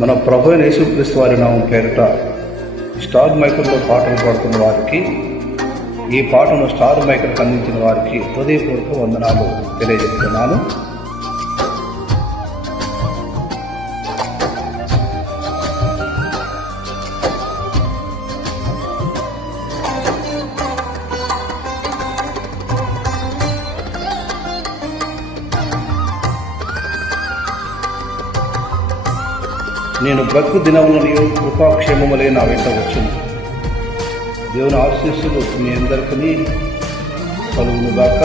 మన ప్రభు అయిన యేసుక్రీస్తు వారి నామం పేరిట స్టార్ మైకర్లో పాటలు పాడుతున్న వారికి, ఈ పాటను స్టార్ మైకర్కి అందించిన వారికి హృదయపూర్వక వందనాలు తెలియజేస్తున్నాను. నేను బ్రతుకు దినములను కృపాక్షేమములే నా వెంట వచ్చును. దేవుని ఆశీస్సులు మీ అందరికీ కలుగునుగాక.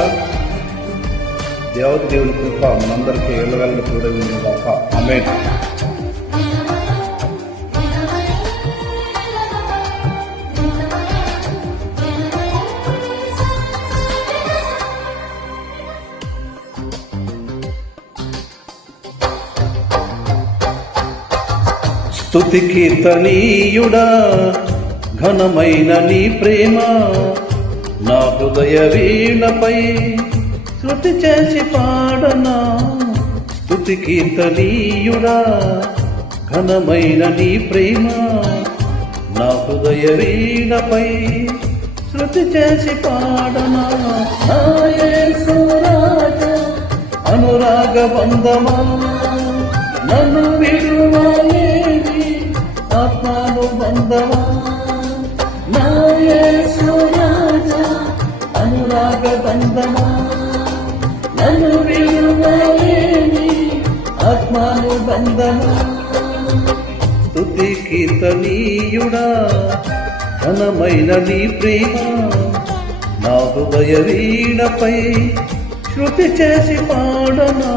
దేవుని కృప మనందరికీ ఎల్లవెల్ల కూడగాక. ఆమేన్. స్తుతి కీర్తనీయుడా, ఘనమైన నీ ప్రేమ నా హృదయ వీణపై శృతి చేసి పాడనా. స్తుతి కీర్తనీయుడా, ఘనమైన నీ ప్రేమ నా హృదయ వీణపై శృతి చేసి పాడనా. నా యేసు రాజా అనురాగ బంధమా, నన్ను విడువలేని ఆత్మానుబంధమా. నా యేసు రాజా అనురాగ బంధమా, నన్ను విడువలేని ఆత్మానుబంధమా. స్తుతి కీర్తనీయుడా, ఘనమైన నీ ప్రేమ నా హృదయ వీణపై శృతి చేసి పాడనా.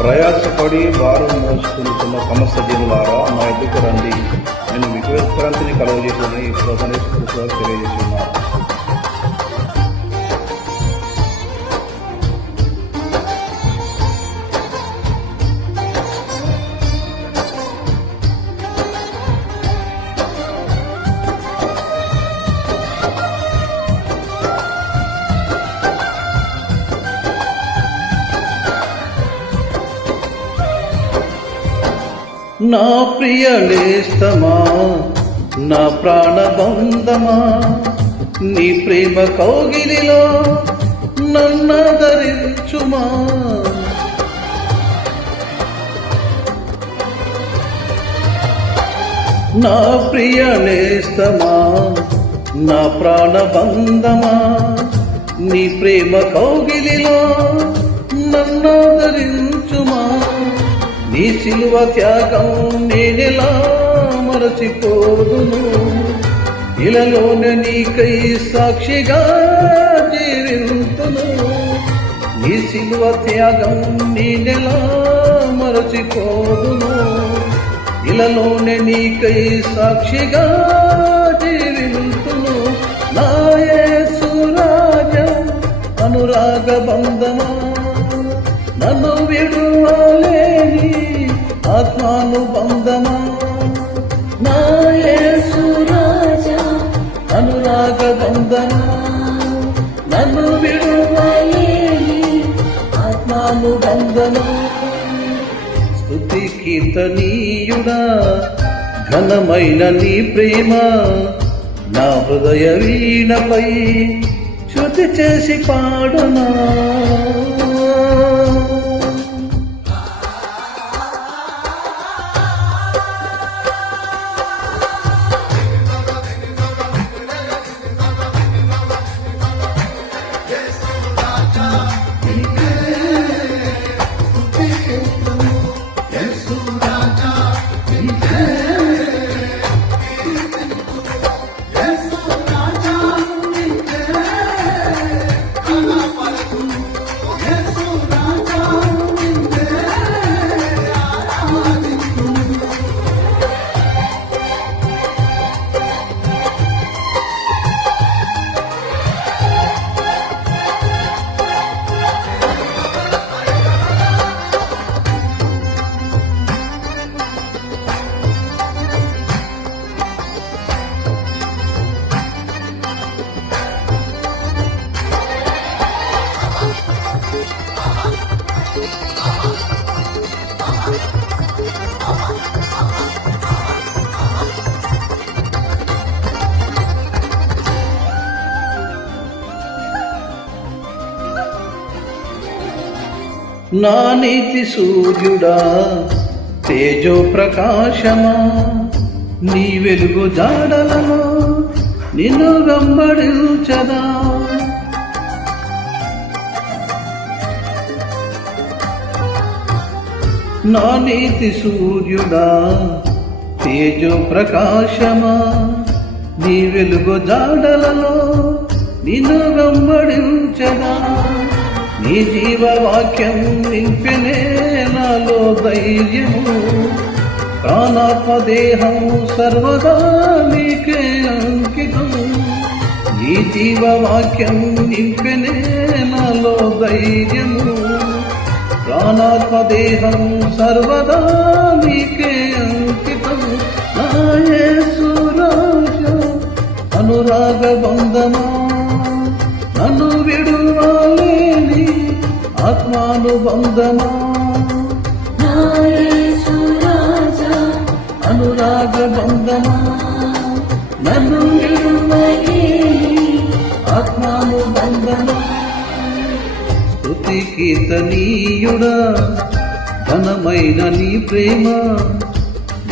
ప్రయాసపడి వారం మోసుకుంటున్న సమస్త జనులారా నా ఎదుకు రండి, నేను మీకు విశ్రాంతిని కలుగజేసుకుని ఈ ప్రధాన తెలియజేస్తున్నాను. నా ప్రియ నేస్తమా, నా ప్రాణబంధమా, నీ ప్రేమ కౌగిలిలో నన్నదరించుమా. నా ప్రియ నేస్తమా, నా ప్రాణబంధమా, నీ ప్రేమ కౌగిలిలో నన్నదరించుమా. నీ సిలువ త్యాగం నేనెలా మరచిపోదును, ఇలాలోనే నీకై సాక్షిగా జీవింతును. నీ సిలువ త్యాగం నేనెలా మరచిపోదును, ఇలాలోనే నీకై సాక్షిగా జీవింతును. నా యేసు రాజా అనురాగ బంధమా, నన్ను విడువలేని ఆత్మానుబంధమా. నా యేసు రాజా అనురాగ బంధమా, నన్ను విడువలేని ఆత్మానుబంధమా. స్తుతి కీర్తనీయుడా, ఘనమైన నీ ప్రేమ నా హృదయ వీణపై శృతి చేసి పాడనా. నా నీతి సూర్యుడా తేజో ప్రకాశమా, నీ వెలుగు జాడలలో నిన్ను వెంబడించదా. నా నీతి సూర్యుడా తేజో ప్రకాశమా, నీ వెలుగు జాడలలో నిన్ను వెంబడించదా. నీ జీవవాక్యం నింపెనే నాలో ధైర్యము, ప్రాణాత్మదేహం సర్వదా నీకే అంకితం. నీ జీవవాక్యం నింపెనే నాలో ధైర్యము, ప్రాణాత్మదేహం సర్వదా నీకే అంకితం. నా యేసు రాజా అనురాగ బంధమా, నన్ను విడువలేని ఆత్మానుబంధమా. నా యేసు రాజా అనురాగ బంధమా, నన్ను విడువలేని ఆత్మానుబంధమా. స్తుతి కీర్తనీయుడా ఘనమైన నీ ప్రేమ,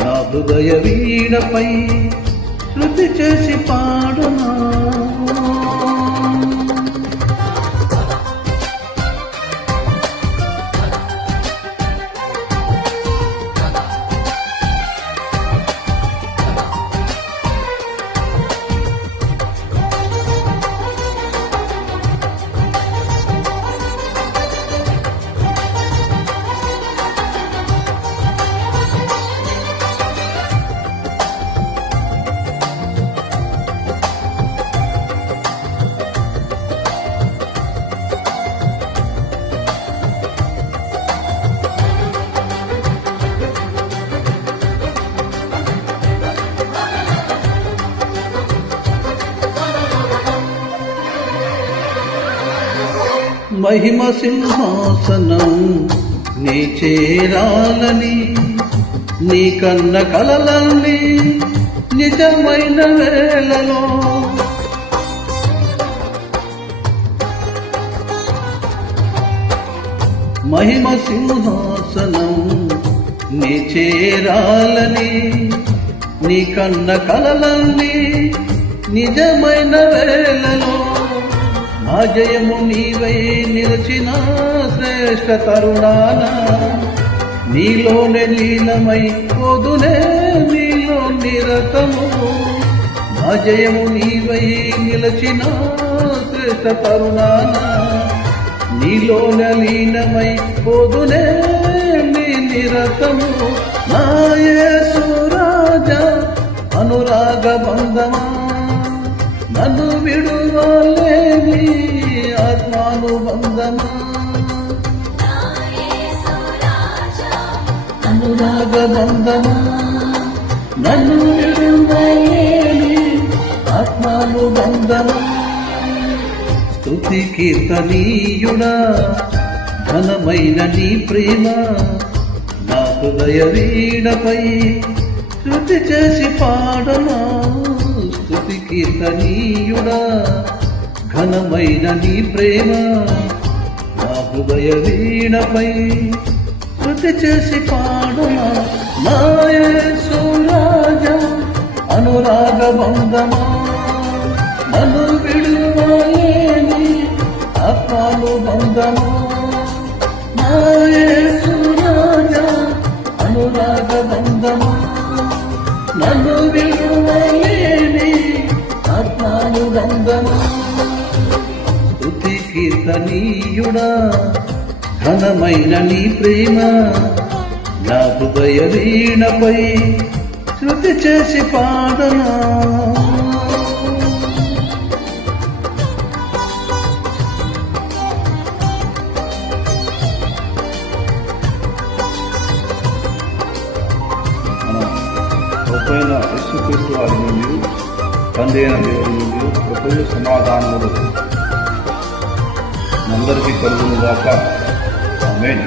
నా హృదయ వీణపై శృతి చేసి పాడునా. మహిమ సింహాసనం నీ చేరాలని, నీ కన్న కలలన్నీ నిజమైన వేళలో. మహిమ సింహాసనం నీ చేరాలని, నీ కన్న కలలన్నీ నిజమైన వేళలో. నా జయము నీవై నిలిచిన శ్రేష్ఠ తరుణాన, నీలోనే లీలమై పోదునే నీలో నిరతము. నా జయము నీవై నిలిచిన శ్రేష్ఠ తరుణాన, నీలోనే లీనమై పోదునే నీ నిరతము. నా యేసు రాజా అనురాగ బంధమా, నన్ను విడువలేని ఆత్మానుబంధమా. అనురాగ బంధమా, నన్ను విడువలేని ఆత్మానుబంధమా. స్తుతి కీర్తనీయుడా ఘనమైన నీ ప్రేమ, నా హృదయ వీణపై శృతి చేసి పాడనా. స్తుతి కీర్తనీయుడా ఘనమైన నీ ప్రేమ, నా హృదయ వీణపై శృతి చేసి పాడునా. నా యేసు రాజా అనురాగ బంధమా, నన్ను విడువలేని ఆత్మానుబంధమా. నా యేసు రాజా అనురాగ బంధమా, నన్ను విడువలేని ఆత్మానుబంధమా. స్తుతి కీర్తనీయుడా ఘనమైన నీ ప్రేమ, నా హృదయ వీణపై శృతి చేసి పాడనా. ప్రభువైన యేసుక్రీస్తు వారి నుండి, తండ్రి అయిన దేవుని నుండి కృపయు సమాధానములు అందరికీ కలుగును గాక. ఆమేన్.